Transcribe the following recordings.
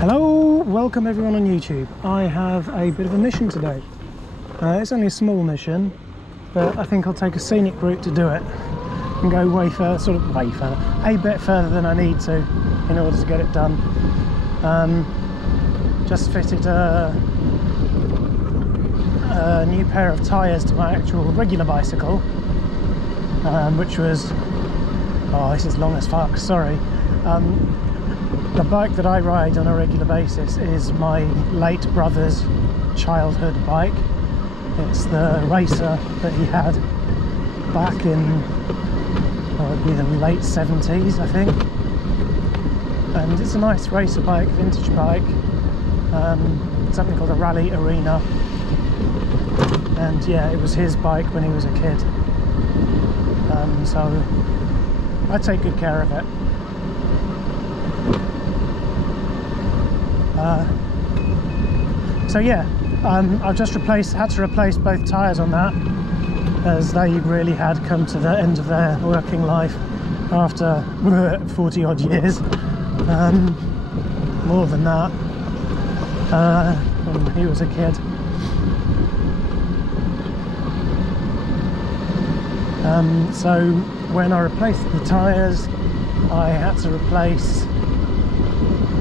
Hello, welcome everyone on YouTube. I have a bit of a mission today. It's only a small mission, but I think I'll take a scenic route to do it and go way further, a bit further than I need to in order to get it done. Just fitted a new pair of tyres to my actual regular bicycle, which was, oh, this is long as fuck, sorry. The bike that I ride on a regular basis is my late brother's childhood bike. It's the Racer that he had back in, well, it'd be the late 70s, I think. And it's a nice racer bike, vintage bike, something called a Rally Arena. And yeah, it was his bike when he was a kid. So I take good care of it. So yeah, I've just had to replace both tyres on that, as they really had come to the end of their working life after 40 odd years, more than that, when he was a kid. So when I replaced the tyres, I had to replace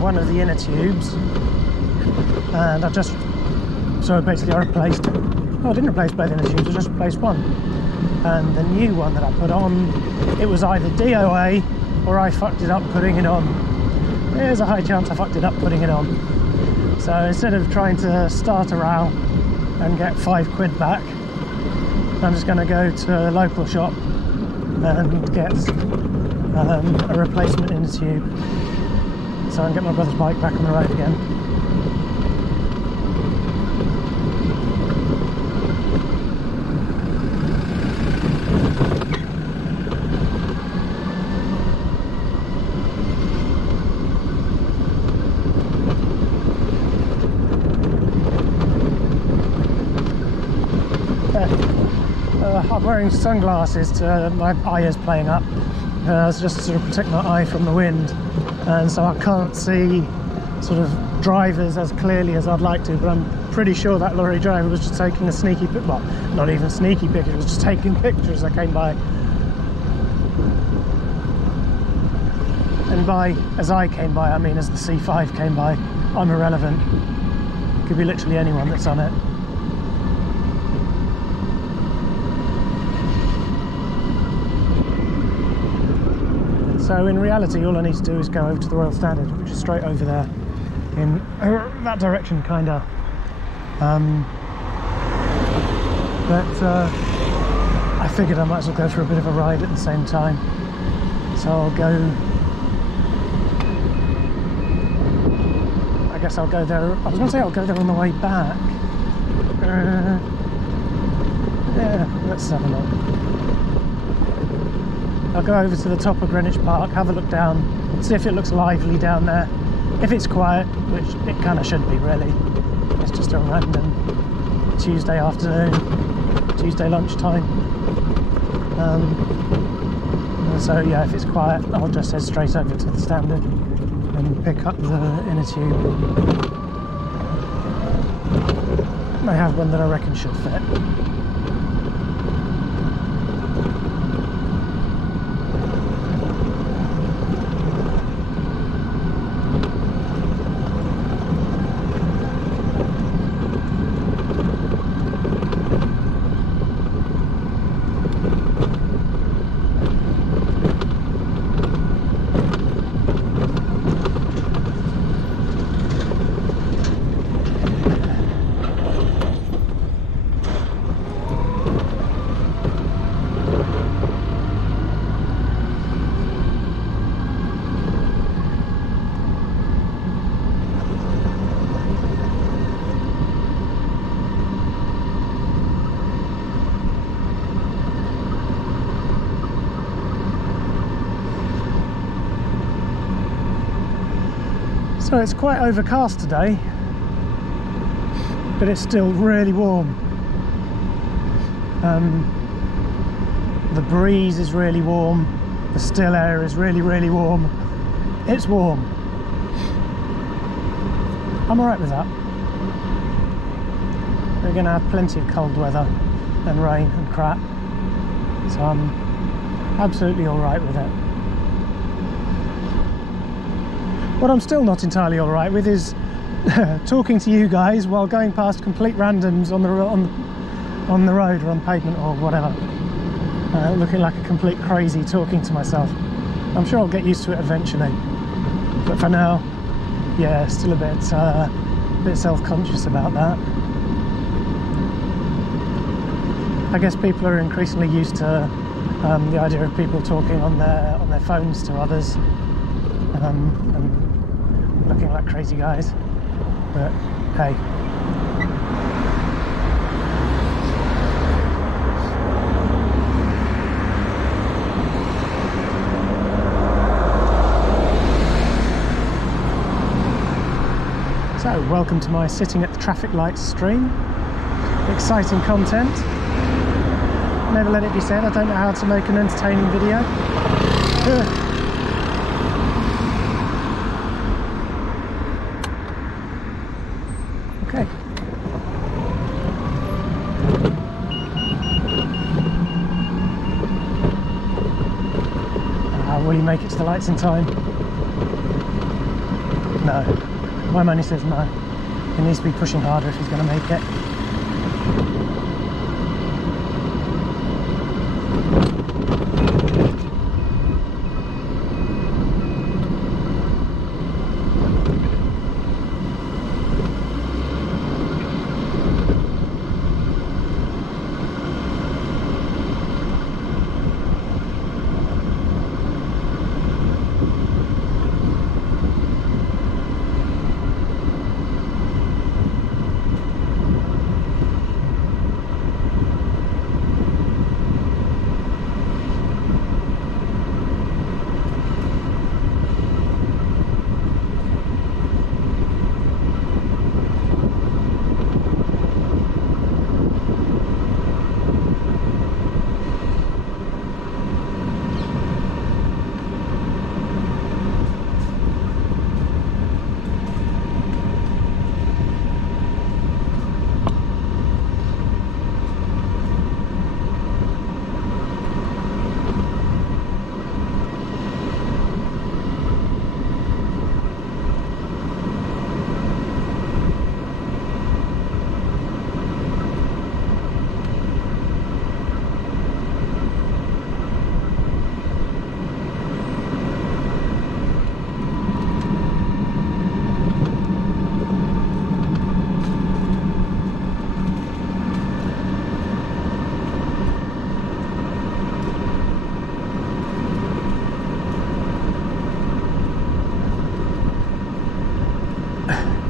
one of the inner tubes, and I didn't replace both inner tubes, I just replaced one. And the new one that I put on, it was either DOA or I fucked it up putting it on. There's a high chance I fucked it up putting it on. So instead of trying to start a row and get £5 back, I'm just going to go to a local shop and get a replacement inner tube, so I can get my brother's bike back on the road again. I'm wearing sunglasses to my eye is playing up, just to sort of protect my eye from the wind, and so I can't see sort of drivers as clearly as I'd like to, but I'm pretty sure that lorry driver was just taking a sneaky pic, well, not even sneaky pic, it was just taking pictures as I came by. And by as I came by, I mean as the C5 came by. I'm irrelevant. Could be literally anyone that's on it. So in reality, all I need to do is go over to the Royal Standard, which is straight over there, in that direction, kinda. I figured I might as well go for a bit of a ride at the same time. So I'll go. I guess I'll go there. I was going to say I'll go there on the way back. Yeah, let's have a look. I'll go over to the top of Greenwich Park, have a look down, see if it looks lively down there. If it's quiet, which it kind of should be really, it's just a random Tuesday afternoon, Tuesday lunchtime. So yeah, if it's quiet, I'll just head straight over to the Standard and pick up the inner tube. I have one that I reckon should fit. So it's quite overcast today, but it's still really warm. The breeze is really warm, the still air is really, really warm. It's warm. I'm alright with that. We're going to have plenty of cold weather and rain and crap, so I'm absolutely alright with it. What I'm still not entirely alright with is talking to you guys while going past complete randoms on the road or on pavement or whatever, looking like a complete crazy talking to myself. I'm sure I'll get used to it eventually, but for now, yeah, still a bit self-conscious about that. I guess people are increasingly used to the idea of people talking on their phones to others and looking like crazy guys, but hey. So, welcome to my sitting at the traffic lights stream. Exciting content. Never let it be said, I don't know how to make an entertaining video. Okay. Will he make it to the lights in time? No. My money says no. He needs to be pushing harder if he's going to make it.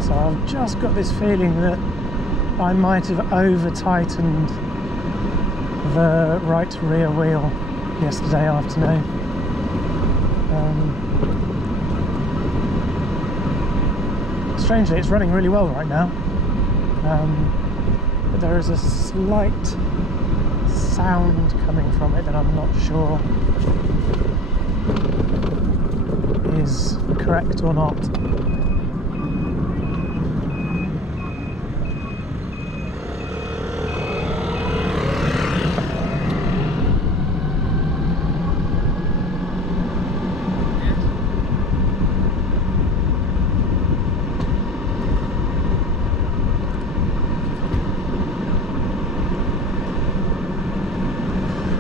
So I've just got this feeling that I might have over-tightened the right rear wheel yesterday afternoon. Strangely, it's running really well right now, but there is a slight sound coming from it that I'm not sure is correct or not.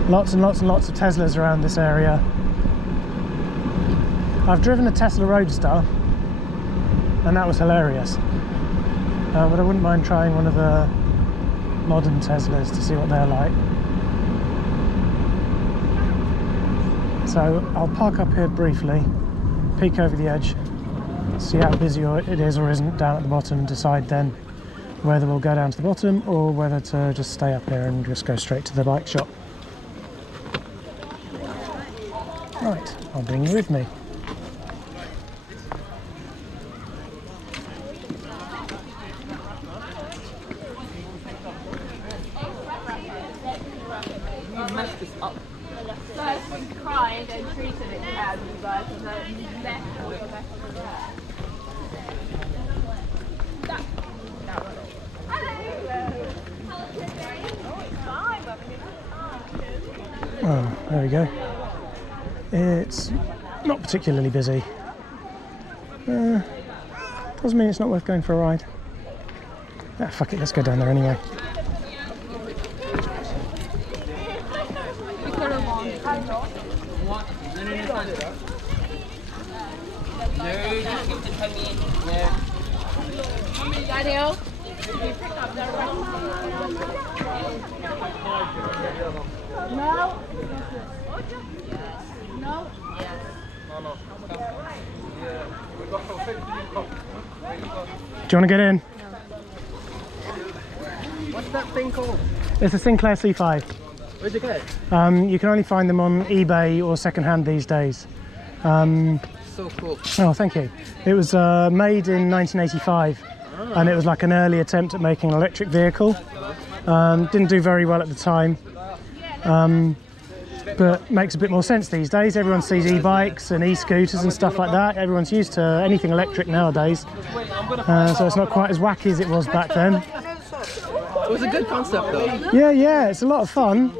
Lots and lots and lots of Teslas around this area. I've driven a Tesla Roadster and that was hilarious, but I wouldn't mind trying one of the modern Teslas to see what they're like. So I'll park up here briefly, peek over the edge, see how busy it is or isn't down at the bottom, decide then whether we'll go down to the bottom or whether to just stay up here and just go straight to the bike shop. Right, I'll bring you with me. You messed this up. First we cried and treated it as you guys, and then left all the rest of the There we go. It's not particularly busy. Doesn't mean it's not worth going for a ride. Ah, fuck it, let's go down there anyway. Daniel? No. No. Do you want to get in? What's that thing called? It's a Sinclair C5. Where'd you get it? You can only find them on eBay or secondhand these days. So cool. Oh, thank you. It was made in 1985, and it was like an early attempt at making an electric vehicle. Didn't do very well at the time, but makes a bit more sense these days. Everyone sees e-bikes and e-scooters and stuff like that. Everyone's used to anything electric nowadays, so it's not quite as wacky as it was back then. It was a good concept though. Yeah, it's a lot of fun.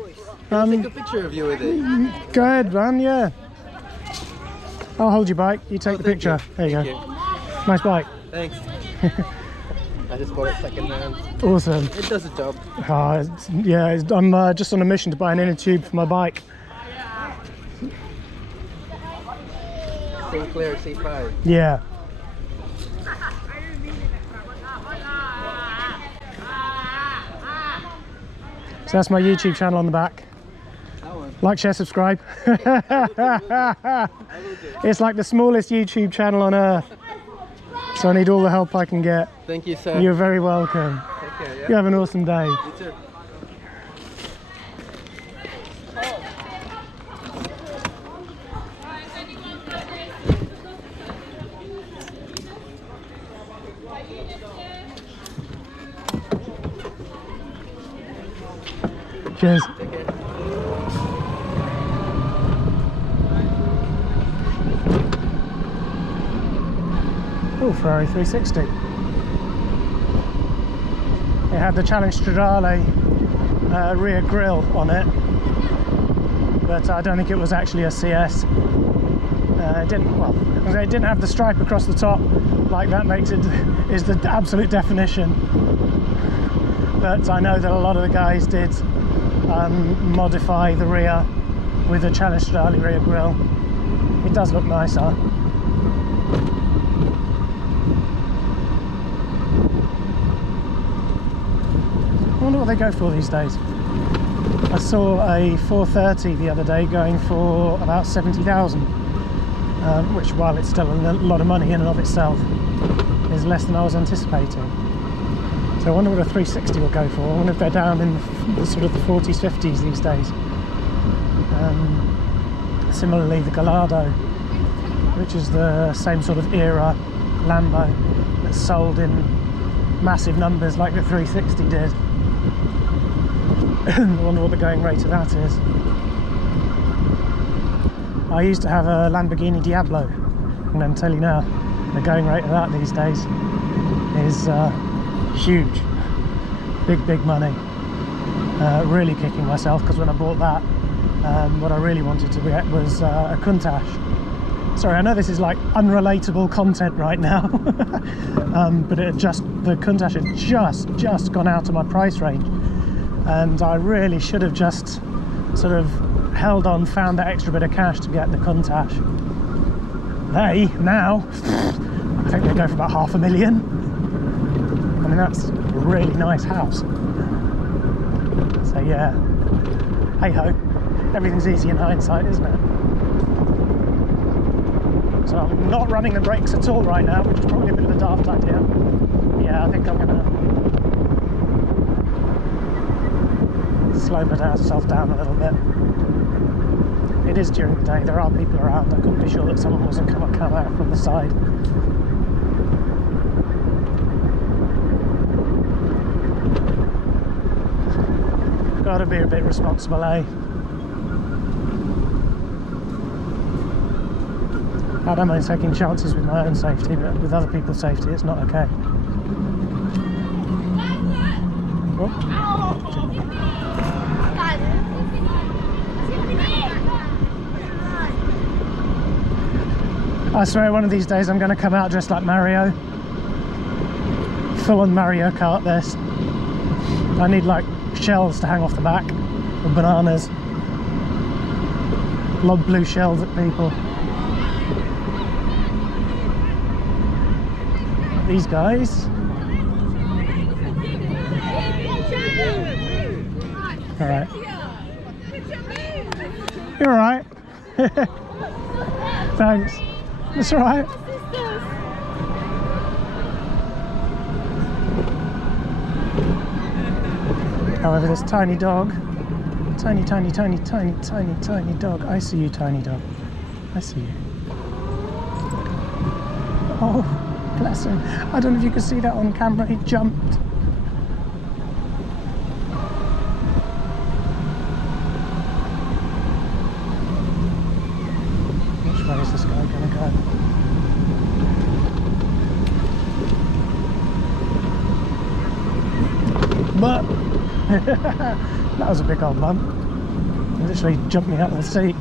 Take a picture of you with it. Go ahead, man, yeah. I'll hold your bike, you take the thank picture. you. There you Thank go. you. Nice bike. Thanks. I just bought it second hand. Awesome. It does the job. I'm just on a mission to buy an inner tube for my bike. Sinclair C5. Yeah. So that's my YouTube channel on the back. That one. Like, share, subscribe. It's like the smallest YouTube channel on earth. So I need all the help I can get. Thank you, sir. You're very welcome. Take care, yeah? You have an awesome day. You too. Cheers. Take care. Oh, Ferrari 360. It had the Challenge Stradale rear grille on it, but I don't think it was actually a CS. It didn't have the stripe across the top, like that is the absolute definition. But I know that a lot of the guys did modify the rear with a Challenge Stradale rear grille. It does look nicer. I wonder what they go for these days. I saw a 430 the other day going for about 70,000, which, while it's still a lot of money in and of itself, is less than I was anticipating. So I wonder what a 360 will go for. I wonder if they're down in the sort of the 40s, 50s these days. Similarly, the Gallardo, which is the same sort of era Lambo that's sold in massive numbers like the 360 did. I wonder what the going rate of that is. I used to have a Lamborghini Diablo, and I'm telling you now, the going rate of that these days is huge. Big money. Really kicking myself, because when I bought that, what I really wanted to get was a Countach. Sorry, I know this is like unrelatable content right now, but the Countach had just gone out of my price range, and I really should have just sort of held on, found that extra bit of cash to get the Countach. They now, I think they go for about $500,000. I mean, that's a really nice house. So yeah, hey ho, everything's easy in hindsight, isn't it? So I'm not running the brakes at all right now, which is probably a bit of a daft idea. Yeah, I think I'm gonna slow myself down a little bit. It is during the day, there are people around. I couldn't be sure that someone wasn't come out from the side. Gotta be a bit responsible, eh? I don't mind taking chances with my own safety, but with other people's safety, it's not okay. Oh. I swear one of these days I'm going to come out dressed like Mario. Full on Mario Kart this. I need like shells to hang off the back of bananas. Lob blue shells at people. These guys. Alright. You're alright. Thanks. That's alright. However, this tiny dog, tiny dog. I see you, tiny dog. I see you. Oh, bless him. I don't know if you can see that on camera. He jumped. Which way is this guy going to go? But that was a big old bump. It literally jumped me out of the seat.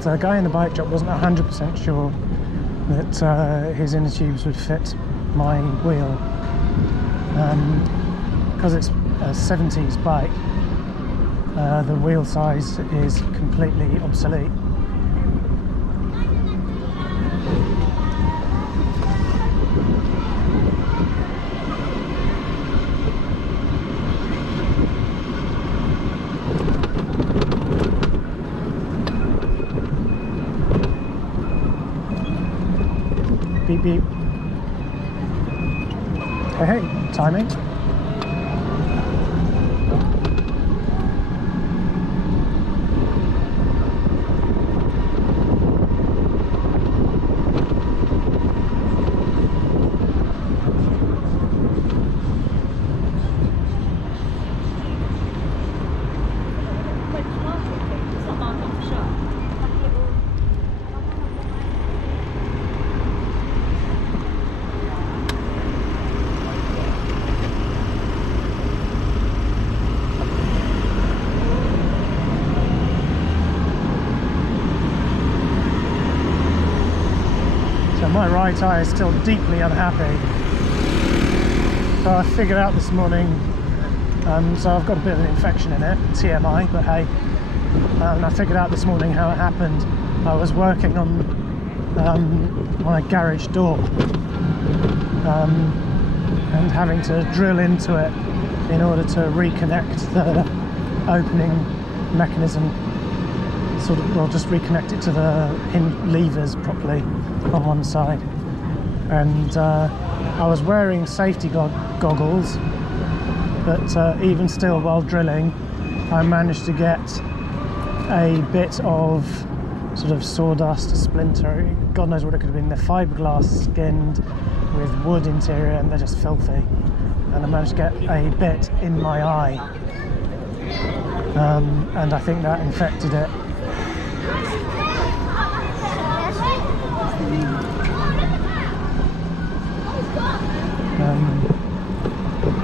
So the guy in the bike shop wasn't 100% sure that his inner tubes would fit my wheel, because it's a 70s bike. The wheel size is completely obsolete. Beep beep. Hey, timing. My right eye is still deeply unhappy. So I figured out this morning, so I've got a bit of an infection in it, TMI, but hey. And I figured out this morning how it happened. I was working on my garage door and having to drill into it in order to reconnect the opening mechanism. Sort of, well, just reconnect it to the levers properly on one side. And I was wearing safety goggles, but even still, while drilling, I managed to get a bit of sort of sawdust, splinter, God knows what it could have been. They're fiberglass skinned with wood interior, and they're just filthy. And I managed to get a bit in my eye, and I think that infected it.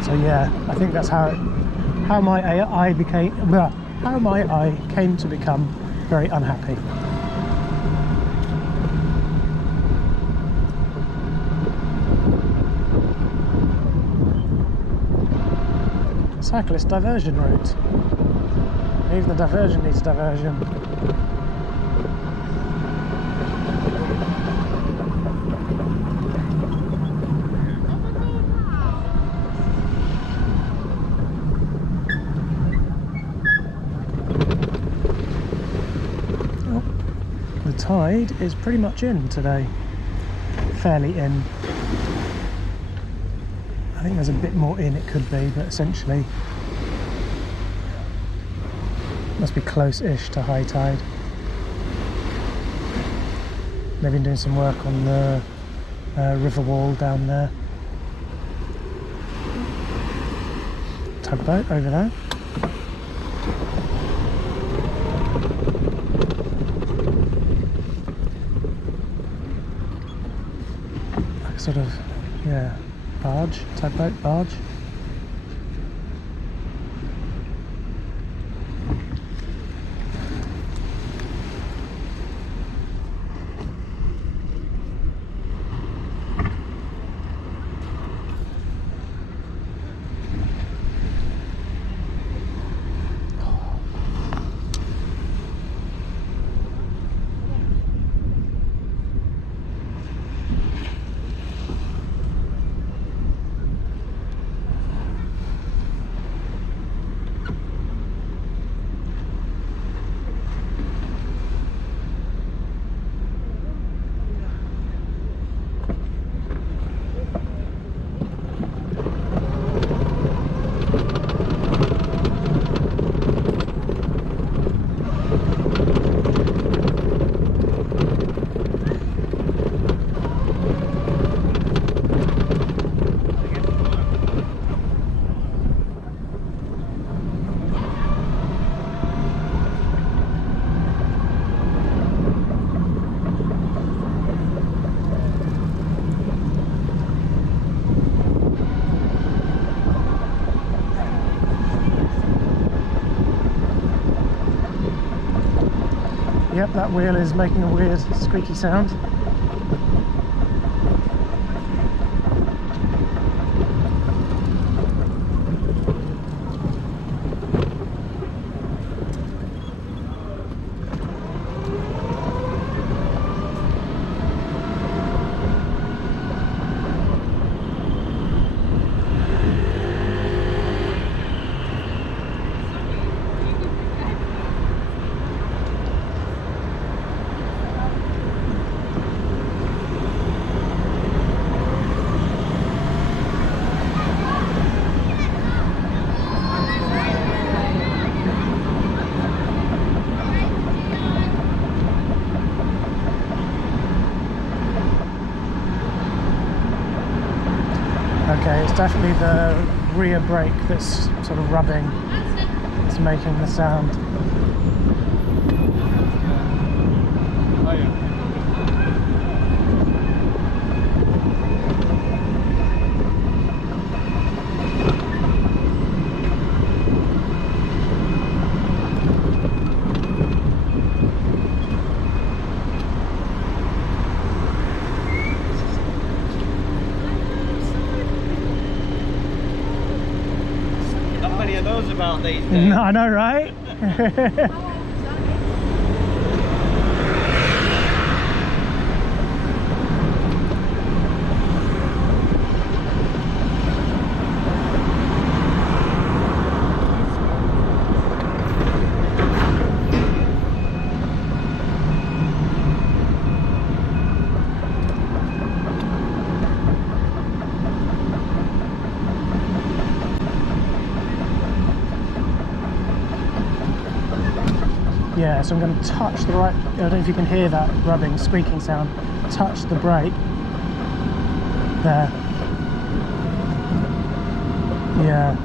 So yeah, I think that's how my eye came to become very unhappy. Cyclist diversion route. Even the diversion needs diversion. The tide is pretty much in today, fairly in. I think there's a bit more in it could be, but essentially must be close-ish to high tide. They've been doing some work on the river wall down there. Tugboat over there. sort of, yeah, barge, tugboat barge. Yep, that wheel is making a weird squeaky sound. Okay, it's definitely the rear brake that's sort of rubbing, it's making the sound. Oh yeah. Not many of those about these days. No, I know, right? Yeah, so I'm going to touch the right, I don't know if you can hear that rubbing, squeaking sound, touch the brake, there, yeah.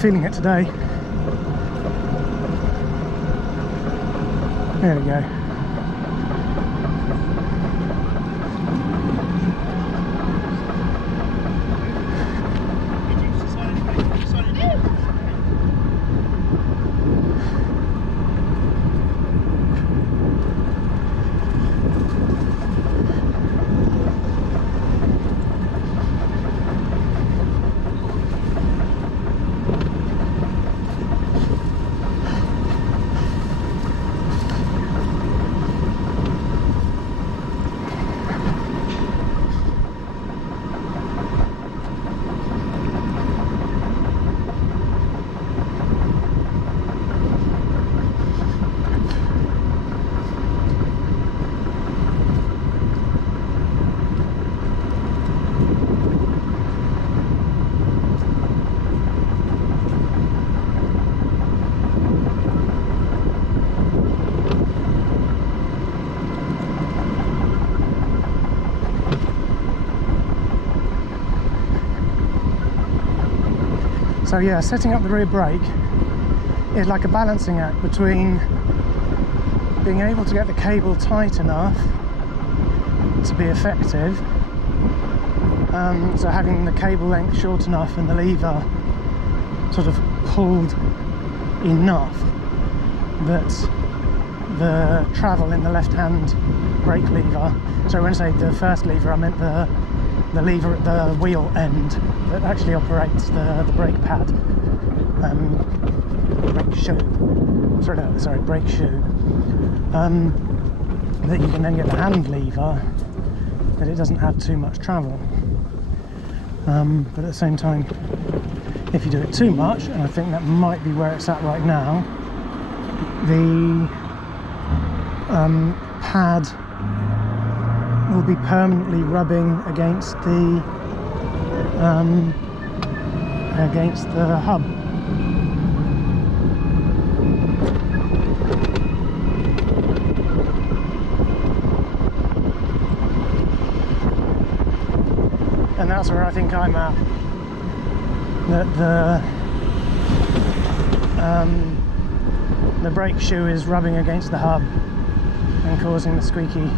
feeling it today. There we go. So yeah, setting up the rear brake is like a balancing act between being able to get the cable tight enough to be effective, so having the cable length short enough and the lever sort of pulled enough that the travel in the left hand brake lever, so when I say the first lever I meant the lever at the wheel end that actually operates the brake pad, brake shoe, brake shoe, that you can then get the hand lever, that it doesn't have too much travel. But at the same time, if you do it too much, and I think that might be where it's at right now, the pad will be permanently rubbing against the hub. And that's where I think I'm at. That the brake shoe is rubbing against the hub and causing the squeaky.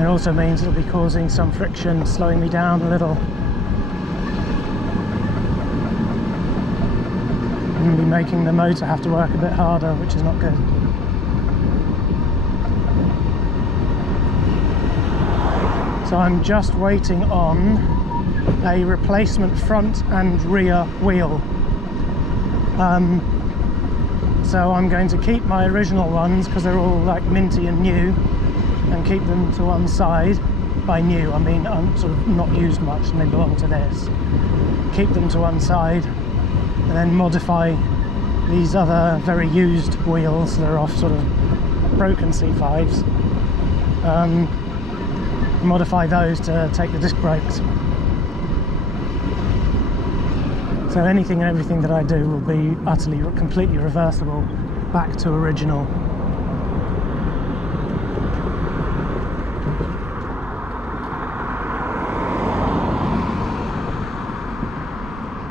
It also means it'll be causing some friction, slowing me down a little. And be making the motor have to work a bit harder, which is not good. So I'm just waiting on a replacement front and rear wheel. So I'm going to keep my original ones because they're all like minty and new, and keep them to one side. By new I mean sort of not used much and they belong to this. Keep them to one side and then modify these other very used wheels that are off sort of broken C5s, modify those to take the disc brakes. So anything and everything that I do will be utterly, completely reversible back to original.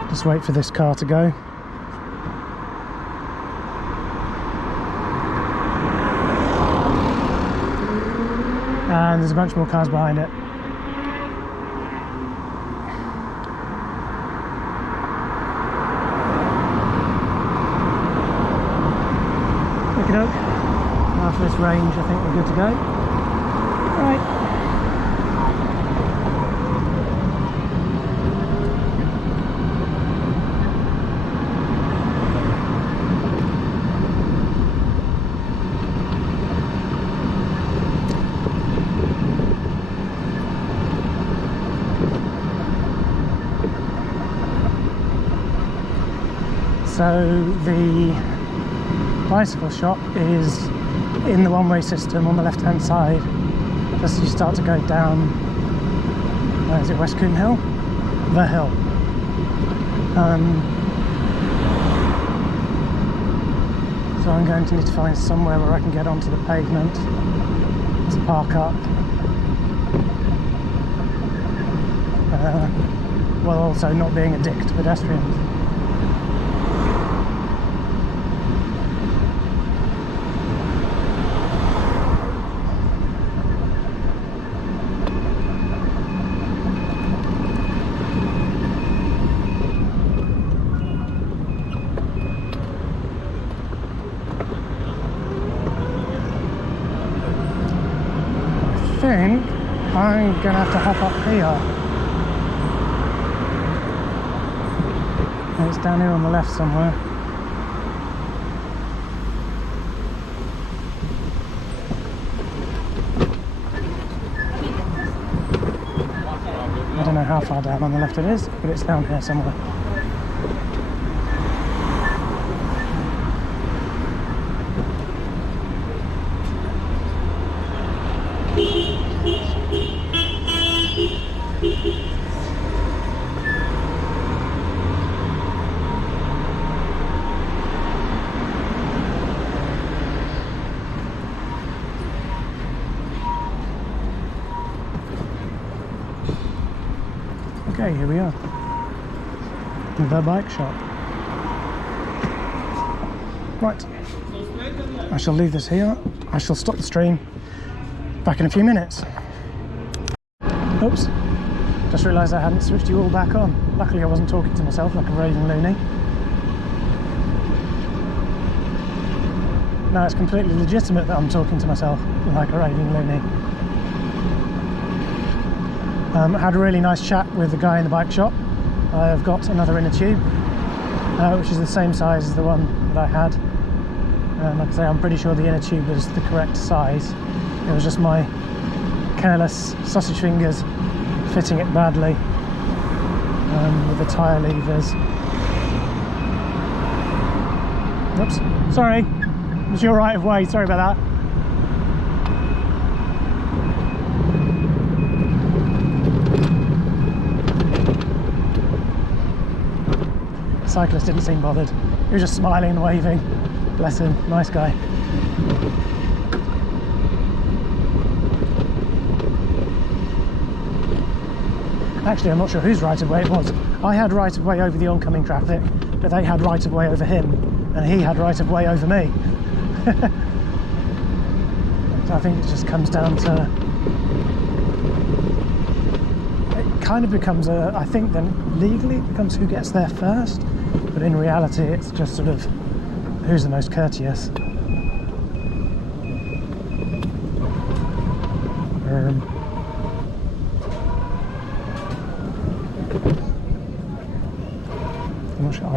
Just wait for this car to go. And there's a bunch more cars behind it. Okey-doke. After this range, I think we're good to go. Right. So the bicycle shop is in the one-way system on the left-hand side, just as you start to go down, is it West Combe Hill? The hill. So I'm going to need to find somewhere where I can get onto the pavement to park up, while also not being a dick to pedestrians. think I'm going to have to hop up here. It's down here on the left somewhere. I don't know how far down on the left it is, but it's down here somewhere. Okay, here we are. The bike shop. Right. I shall leave this here. I shall stop the stream. Back in a few minutes. Oops. Just realised I hadn't switched you all back on. Luckily I wasn't talking to myself like a raving loony. No, it's completely legitimate that I'm talking to myself like a raving loony. Had a really nice chat with the guy in the bike shop. I've got another inner tube, which is the same size as the one that I had. Like I say, I'm pretty sure the inner tube was the correct size. It was just my careless sausage fingers fitting it badly with the tyre levers. Oops, sorry, it's your right of way, sorry about that. Cyclist didn't seem bothered. He was just smiling and waving. Bless him, nice guy. Actually, I'm not sure whose right of way it was. I had right of way over the oncoming traffic, but they had right of way over him, and he had right of way over me. So I think it just comes down to, it kind of becomes a, I think then legally it becomes who gets there first, but in reality it's just sort of who's the most courteous. I'm not sure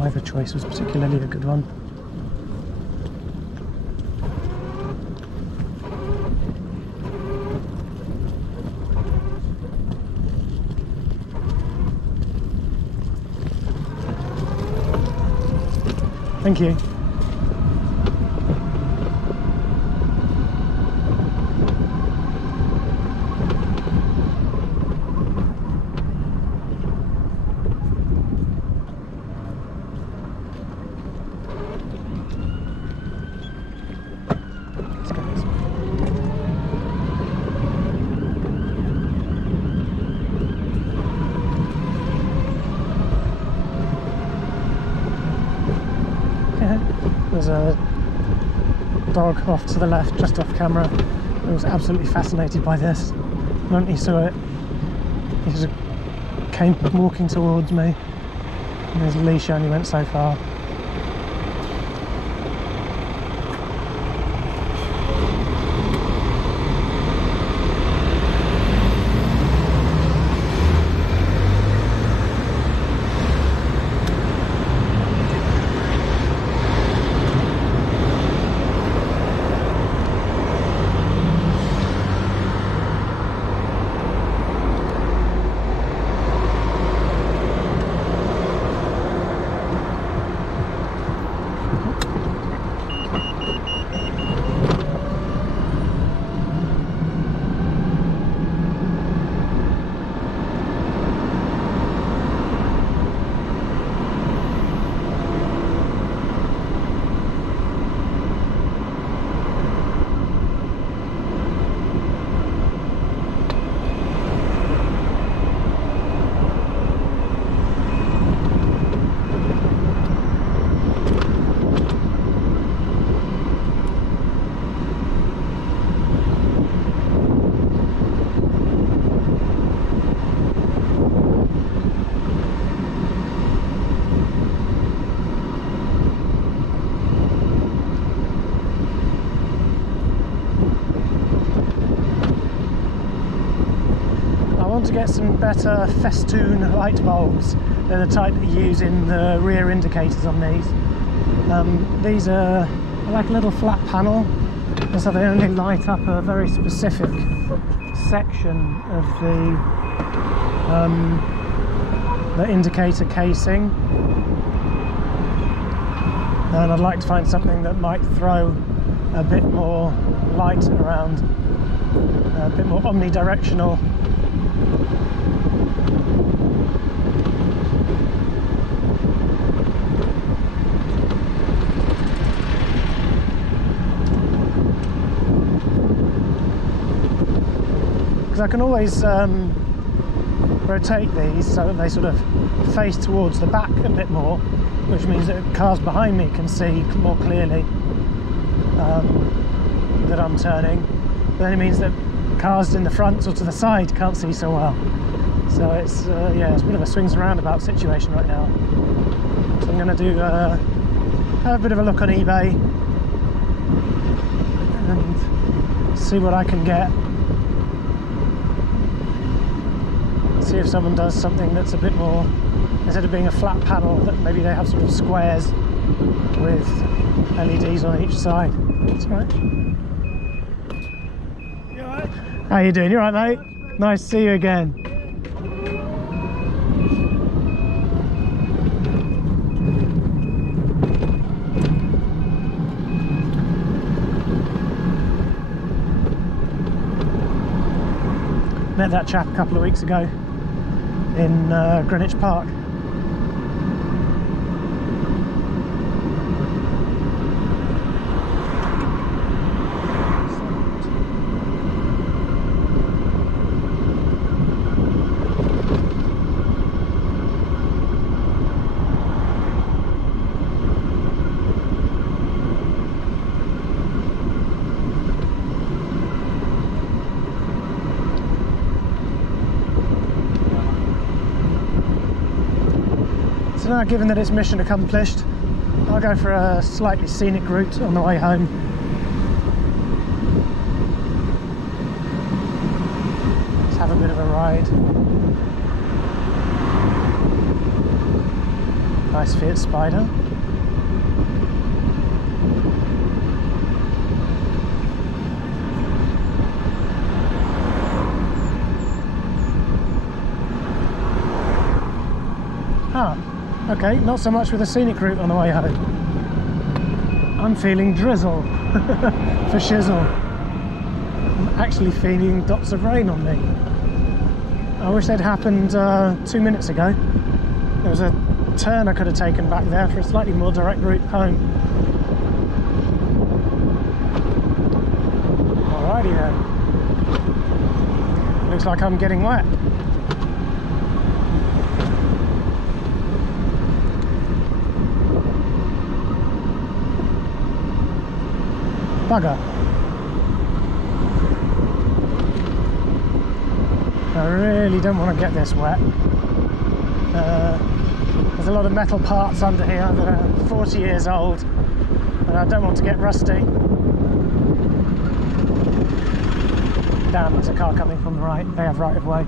either choice was particularly a good one. Thank you. Let's go this way. There's a dog off to the left, just off camera. I was absolutely fascinated by this. The moment he saw it, he just came walking towards me, and his leash only went so far. to get some better festoon light bulbs. They're the type that you use in the rear indicators on these. These are like a little flat panel, and so they only light up a very specific section of the indicator casing. And I'd like to find something that might throw a bit more light around, a bit more omnidirectional. Because I can always rotate these so that they sort of face towards the back a bit more, which means that cars behind me can see more clearly that I'm turning. But then it means that cars in the front or to the side can't see so well. So it's yeah, it's a bit of a swings and roundabout situation right now. So I'm going to do have a bit of a look on eBay and see what I can get. See if someone does something that's a bit more, instead of being a flat panel, that maybe they have sort of squares with LEDs on each side. That's right. You alright? How you doing? You alright, mate? Nice to see you again. Met that chap a couple of weeks ago in Greenwich Park. So now, given that it's mission accomplished, I'll go for a slightly scenic route on the way home. Let's have a bit of a ride. Nice Fiat Spider. Ah. Okay, not so much with a scenic route on the way home. I'm feeling drizzle for shizzle. I'm actually feeling dots of rain on me. I wish they'd happened 2 minutes ago. There was a turn I could have taken back there for a slightly more direct route home. Alrighty then. Looks like I'm getting wet. Bugger. I really don't want to get this wet. There's a lot of metal parts under here that are 40 years old and I don't want to get rusty. Damn, there's a car coming from the right. They have right of way.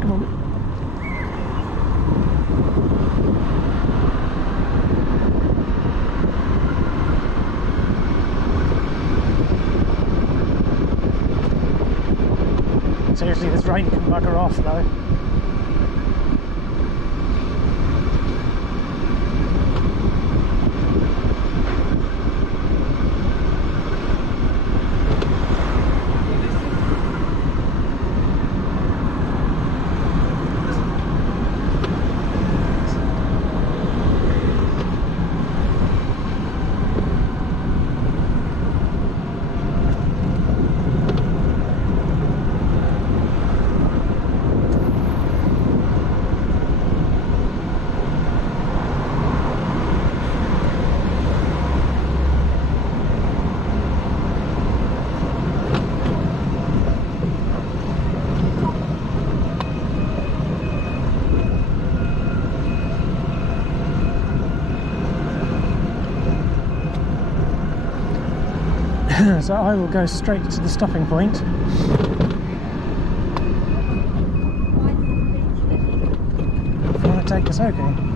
Come on. Seriously, this rain can bugger off though. So I will go straight to the stopping point Nagasaki.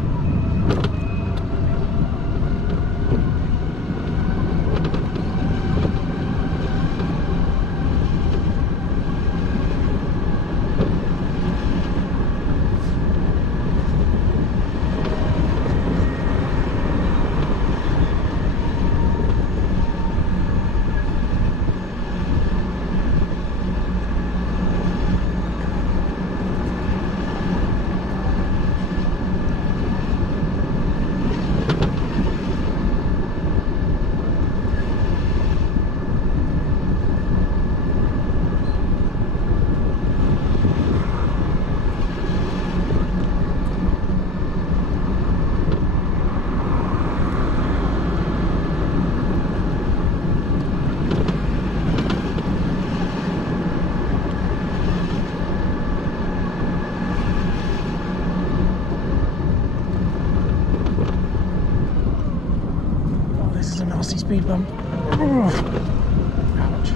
Nasty speed bump. Ouch.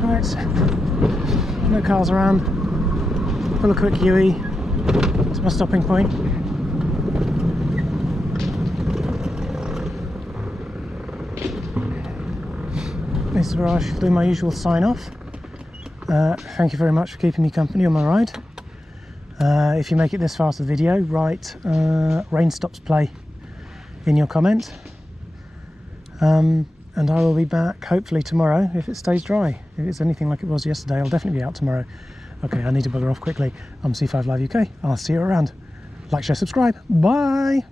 Right, no cars around. Pull a quick U-E. It's my stopping point. This is where I should do my usual sign off. Thank you very much for keeping me company on my ride. If you make it this far to the video, write rain stops play in your comment. And I will be back hopefully tomorrow if it stays dry. If it's anything like it was yesterday, I'll definitely be out tomorrow. Okay, I need to bugger off quickly. I'm C5 Live UK. I'll see you around. Like, share, subscribe. Bye!